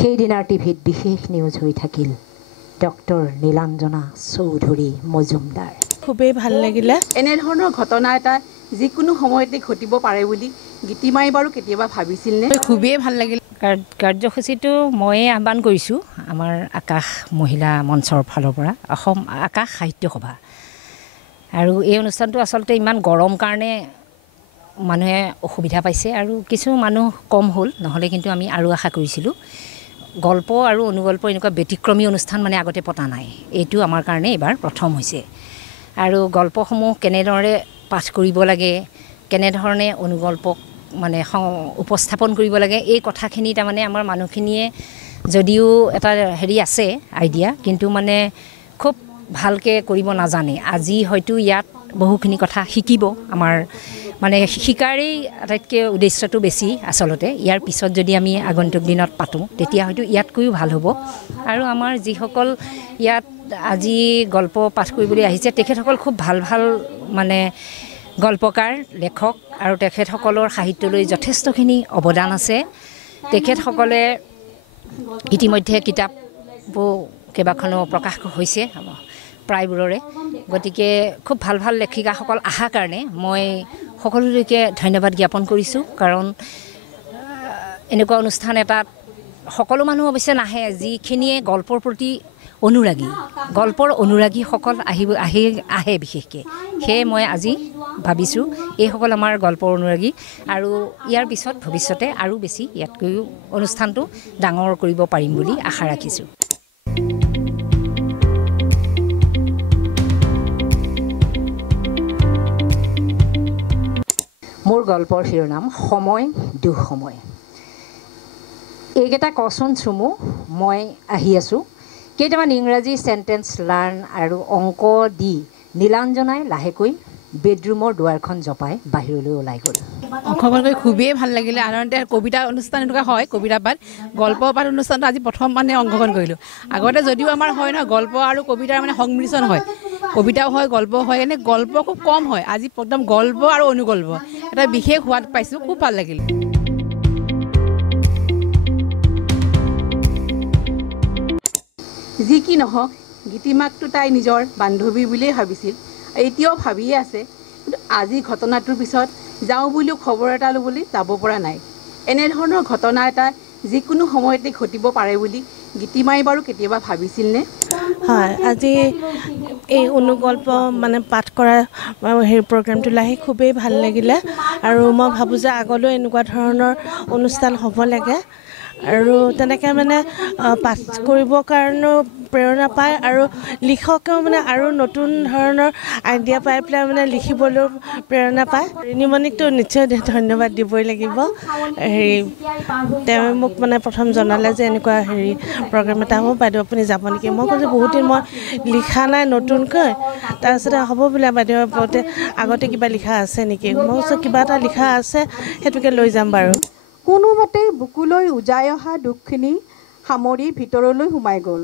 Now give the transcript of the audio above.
সেইদিনাৰ টিভিত বিশেষ নিউজ হৈ থাকিল ডক্টৰ নীলাঞ্জনা চৌধুৰী মজুমদাৰ। খুবেই ভাল লাগিলে। এনেধৰণৰ ঘটনা এটা যিকোনো সময়তে ঘটিব পাৰে বুলি গীতিমাই বাৰু কেতিয়াবা ভাবিছিল নে? খুবেই ভাল লাগিল। কাৰ্যসূচীটো ময়ে আহ্বান কৰিছোঁ আমাৰ আকাশ মহিলা মঞ্চৰ ফালৰ পৰা, অসম আকাশ সাহিত্য সভা। আৰু এই অনুষ্ঠানটো আচলতে ইমান গৰম কাৰণে মানুহে অসুবিধা পাইছে আৰু কিছু মানুহ কম হ'ল, নহ'লে কিন্তু আমি আৰু আশা কৰিছিলোঁ। গল্প আৰু অনুগল্প এনেকুৱা ব্যতিক্ৰমী অনুষ্ঠান মানে আগতে পতা নাই, এইটো আমাৰ কাৰণে এইবাৰ প্ৰথম হৈছে। আৰু গল্পসমূহ কেনেদৰে পাঠ কৰিব লাগে, কেনেধৰণে অনুগল্পক মানে উপস্থাপন কৰিব লাগে, এই কথাখিনি তাৰমানে আমাৰ মানুহখিনিয়ে যদিও এটা হেৰি আছে আইডিয়া, কিন্তু মানে খুব ভালকৈ কৰিব নাজানে। আজি হয়তো ইয়াত বহুখিনি কথা শিকিব, আমাৰ মানে শিকাৰেই আটাইতকৈ উদ্দেশ্যটো বেছি আচলতে। ইয়াৰ পিছত যদি আমি আগন্তুক দিনত পাতোঁ তেতিয়া হয়তো ইয়াতকৈও ভাল হ'ব। আৰু আমাৰ যিসকল ইয়াত আজি গল্প পাঠ কৰিবলৈ আহিছে তেখেতসকল খুব ভাল ভাল মানে গল্পকাৰ, লেখক, আৰু তেখেতসকলৰ সাহিত্যলৈ যথেষ্টখিনি অৱদান আছে। তেখেতসকলে ইতিমধ্যে কিতাপবোৰ কেইবাখনো প্ৰকাশ হৈছে প্ৰায়বোৰৰে। গতিকে খুব ভাল ভাল লেখিকাসকল অহাৰ কাৰণে মই সকলোলৈকে ধন্যবাদ জ্ঞাপন কৰিছোঁ। কাৰণ এনেকুৱা অনুষ্ঠান এটাত সকলো মানুহ অৱশ্যে নাহে, যিখিনিয়ে গল্পৰ প্ৰতি অনুৰাগী, গল্পৰ অনুৰাগীসকল আহে বিশেষকৈ। সেয়ে মই আজি ভাবিছোঁ এইসকল আমাৰ গল্পৰ অনুৰাগী, আৰু ইয়াৰ পিছত ভৱিষ্যতে আৰু বেছি ইয়াতকৈও অনুষ্ঠানটো ডাঙৰ কৰিব পাৰিম বুলি আশা ৰাখিছোঁ। মোৰ গল্পৰ শিৰোনাম সময় দুঃসময়। এইকেইটা কচোন চুমু, মই আহি আছোঁ। কেইটামান ইংৰাজী চেণ্টেন্স লাৰ্ণ আৰু অংক দি নীলাঞ্জনাই লাহেকৈ বেডৰুমৰ দুৱাৰখন জপাই বাহিৰলৈ ওলাই গ'ল। অংশগ্ৰহণ কৰি খুবেই ভাল লাগিলে। সাধাৰণতে কবিতা অনুষ্ঠান এনেকুৱা হয়, কবিতা পাঠ, গল্প পাঠ অনুষ্ঠানটো আজি প্ৰথম মানে অংশগ্ৰহণ কৰিলোঁ। আগতে যদিও আমাৰ হয় নহয়, গল্প আৰু কবিতাৰ মানে সংমিশ্ৰণ হয়, কবিতাও হয়, গল্প হয়, এনে গল্প খুব কম হয়। আজি একদম গল্প আৰু অনুগল্প এটা বিশেষ সোৱাদ পাইছোঁ, খুব ভাল লাগিল। যি কি নহওক, গীতিমাকটো তাই নিজৰ বান্ধৱী বুলিয়েই ভাবিছিল, এতিয়াও ভাবিয়ে আছে। কিন্তু আজি ঘটনাটোৰ পিছত যাওঁ বুলিও খবৰ এটা ল'বলৈ যাব পৰা নাই। এনেধৰণৰ ঘটনা এটা যিকোনো সময়তে ঘটিব পাৰে বুলি গীতিমাই বাৰু কেতিয়াবা ভাবিছিল নে? হয়, আজি এই অনুগল্প মানে পাঠ কৰা সেই প্ৰগ্ৰেমটোলৈ আহি খুবেই ভাল লাগিলে। আৰু মই ভাবোঁ যে আগলৈও এনেকুৱা ধৰণৰ অনুষ্ঠান হ'ব লাগে, আৰু তেনেকৈ মানে পাঠ কৰিবৰ কাৰণেও প্ৰেৰণা পায়, আৰু লিখকেও মানে আৰু নতুন ধৰণৰ আইডিয়া পাই পেলাই মানে লিখিবলৈও প্ৰেৰণা পায়। ৰিণীমণিকতো নিশ্চয় ধন্যবাদ দিবই লাগিব। তেওঁ মোক মানে প্ৰথম জনালে যে এনেকুৱা প্ৰগ্ৰেম এটা হ'ব, বাইদেউ আপুনি যাব নেকি? মই কৈছোঁ বহুত দিন মই লিখা নাই নতুনকৈ। তাৰপিছতে হ'ব বোলে বাইদেউ, আগতে কিবা লিখা আছে নেকি? মই কৈছোঁ কিবা এটা লিখা আছে, সেইটোকে লৈ যাম বাৰু। কোনোমতে বুকুলৈ উজাই অহা দুখখিনি সামৰি ভিতৰলৈ সোমাই গ'ল।